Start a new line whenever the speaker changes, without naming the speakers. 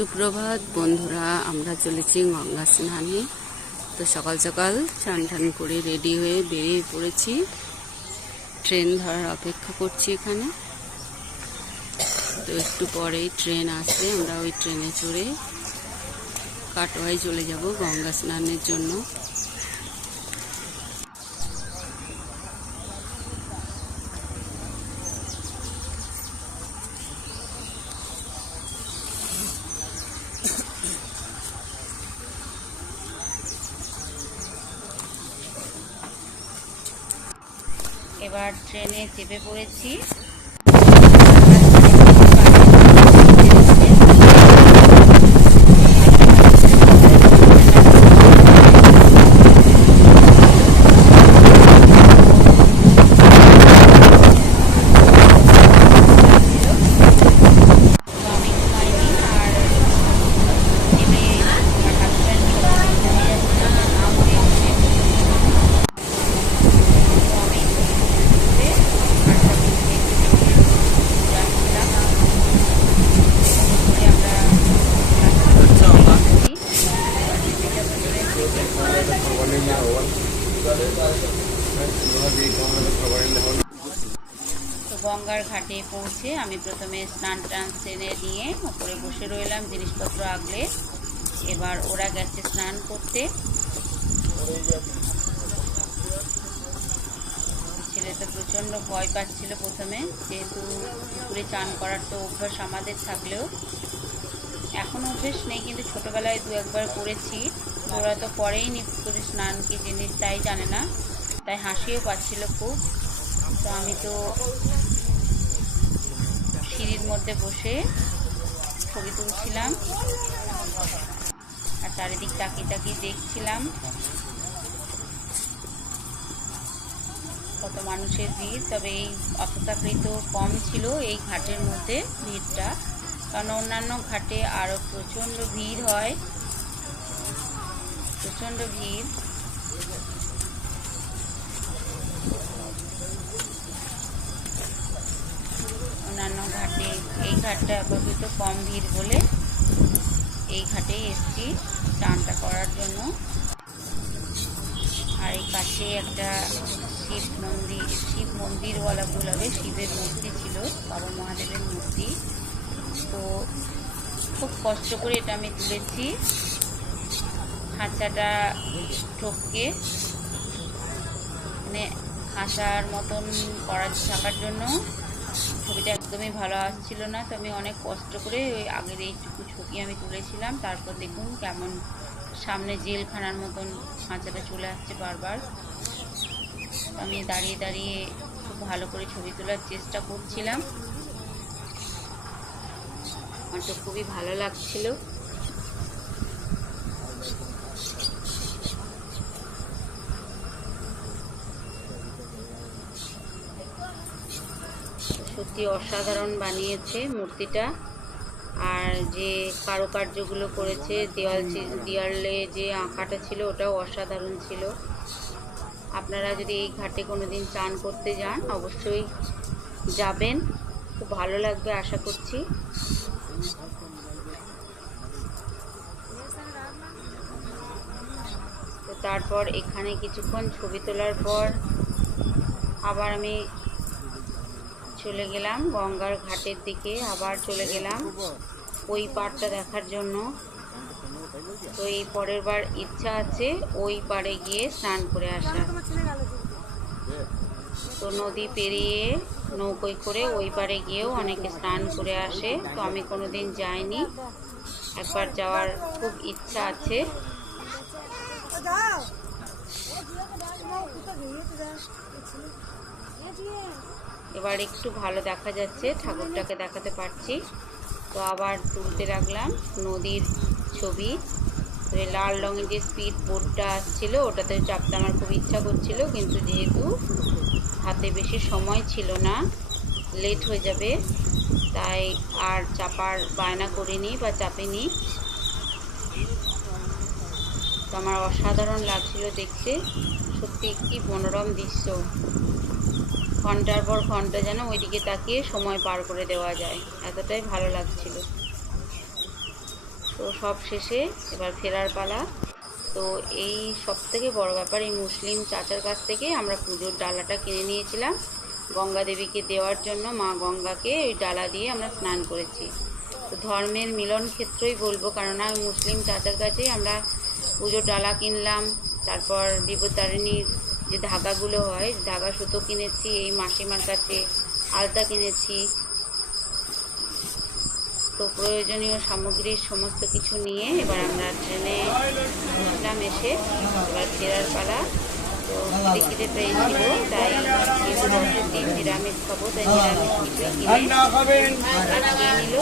সুপ্রভাত, বন্ধুরা, আমরা চলেছি গঙ্গা স্নানে। তো সকাল সকাল স্নান টান করে রেডি হয়ে বেরিয়ে পড়েছি। ট্রেন ধরার অপেক্ষা করছি এখানে। তো একটু পরেই ট্রেন আসবে, আমরা ওই ট্রেনে চড়ে কাটোয়ায় চলে যাব গঙ্গা স্নানের জন্য। এবার ট্রেনে চেপে পড়েছি আমি ঘুমাইনি আর নেমে আমার হাজব্যান্ড ঘুমিয়ে যাচ্ছিলাম নাম দিয়ে উঠে তো আমি উঠে আর সব যাচ্ছিলাম করে আমরা তো গঙ্গার ঘাটে পৌঁছে আমি প্রথমে স্নান টান সেরে নিয়ে ওপরে বসে রইলাম জিনিসপত্র আগলে। এবার ওরা গেছে স্নান করতে। ছেলে তো প্রচণ্ড ভয় পাচ্ছিল প্রথমে, যেহেতু পুকুরে চান করার তো অভ্যাস আমাদের থাকলেও। এখন অভ্যেস নেই, কিন্তু ছোটোবেলায় দু একবার করেছি। ওরা তো করেই নি পুকুরে স্নান, কি জিনিস তাই জানে না। তাই হাসিও পাচ্ছিল খুব। তো আমি তো সিঁড়ির মধ্যে বসে ছবি তুলছিলাম। আর চারিদিক তাকিয়ে তাকিয়ে দেখছিলাম কত মানুষের ভিড়, তবে এই অপেক্ষাকৃত কম ছিল এই ঘাটের মধ্যে ভিড়টা। কারণ অন্যান্য ঘাটে আরও প্রচণ্ড ভিড় হয়। প্রচণ্ড ভিড়। ঘাটটা আপাতত কম ভিড় বলে এই ঘাটেই এসছি চানটা করার জন্য। আর এই কাছে একটা শিব মন্দির শিব মন্দির বলা হবে শিবের মূর্তি ছিল, বাবা মহাদেবের মূর্তি। তো খুব কষ্ট করে এটা আমি তুলেছি। খাঁচাটা টপকে মানে খাঁচার মতন করা থাকার জন্য। ছবিটা একদমই ভালো আসছিল না, তো আমি অনেক কষ্ট করে ওই আগের এইটুকু ছবি আমি তুলেছিলাম। তারপর দেখুন কেমন সামনে জেলখানার মতন খাঁচাটা চলে আসছে বারবার। আমি দাঁড়িয়ে দাঁড়িয়ে খুব ভালো করে ছবি তোলার চেষ্টা করছিলাম। আমার তো খুবই ভালো লাগছিল। সত্যি অসাধারণ বানিয়েছে মূর্তিটা। আর যে কারুকার্যগুলো করেছে দেওয়াল দেওয়ালে যে আঁকাটা ছিল ওটাও অসাধারণ ছিল। আপনারা যদি এই ঘাটে কোনো দিন চান করতে যান, অবশ্যই যাবেন। খুব ভালো লাগবে আশা করছি। তো তারপর এখানে কিছুক্ষণ ছবি তোলার পর আবার আমি চলে গেলাম গঙ্গার ঘাটের দিকে, আবার চলে গেলাম ওই পাড়টা দেখার জন্য। তো এই পরের বার ইচ্ছা আছে ওই পাড়ে গিয়ে স্নান করে আসা। তো নদী পেরিয়ে নৌকোয় করে ওই পাড়ে গিয়েও অনেকে স্নান করে আসে। তো আমি কোনোদিন যাইনি। একবার যাওয়ার খুব ইচ্ছা আছে। এবার একটু ভালো দেখা যাচ্ছে, ঠাকুরটাকে দেখাতে পারছি। তো আবার তুলতে রাখলাম নদীর ছবি। লাল রঙের যে স্পিড বোটটা আসছিল, ওটাতে চাপতে আমার খুব ইচ্ছা করছিল, কিন্তু যেহেতু হাতে বেশি সময় ছিল না লেট হয়ে যাবে, তাই আর চাপার বায়না করিনি বা চাপিনি। তো আমার অসাধারণ লাগছিল দেখতে। সত্যি একটি মনোরম দৃশ্য। ঘণ্টার পর ঘণ্টা যেন ওইদিকে তাকিয়ে সময় পার করে দেওয়া যায়। এতটাই ভালো লাগছিল। তো সব শেষে এবার ফেরার পালা। তো এই সব থেকে বড় ব্যাপার, এই মুসলিম চাচার কাছ থেকে আমরা পুজোর ডালাটা কিনে নিয়েছিলাম। গঙ্গা দেবীকে দেওয়ার জন্য মা গঙ্গাকে ওই ডালা দিয়ে আমরা স্নান করেছি। তো ধর্মের মিলন ক্ষেত্রই বলব, কেননা ওই মুসলিম চাচার কাছেই আমরা পুজোর ডালা কিনলাম, তারপর বিপত্তারিণীর যে ধাগাগুলো হয় ধাগা সুতো কিনেছি এই মাসিমার কাছে আলতা কিনেছি। তো প্রয়োজনীয় সামগ্রীর সমস্ত কিছু নিয়ে এবার আমরা ট্রেনে উঠলাম এসে এবার ফেরার পালা। তো খিদে পেয়েছিল তাই যেহেতু রথের দিন নিরামিষ খাব তাই নিরামিষ কিছুই কিনে নিল।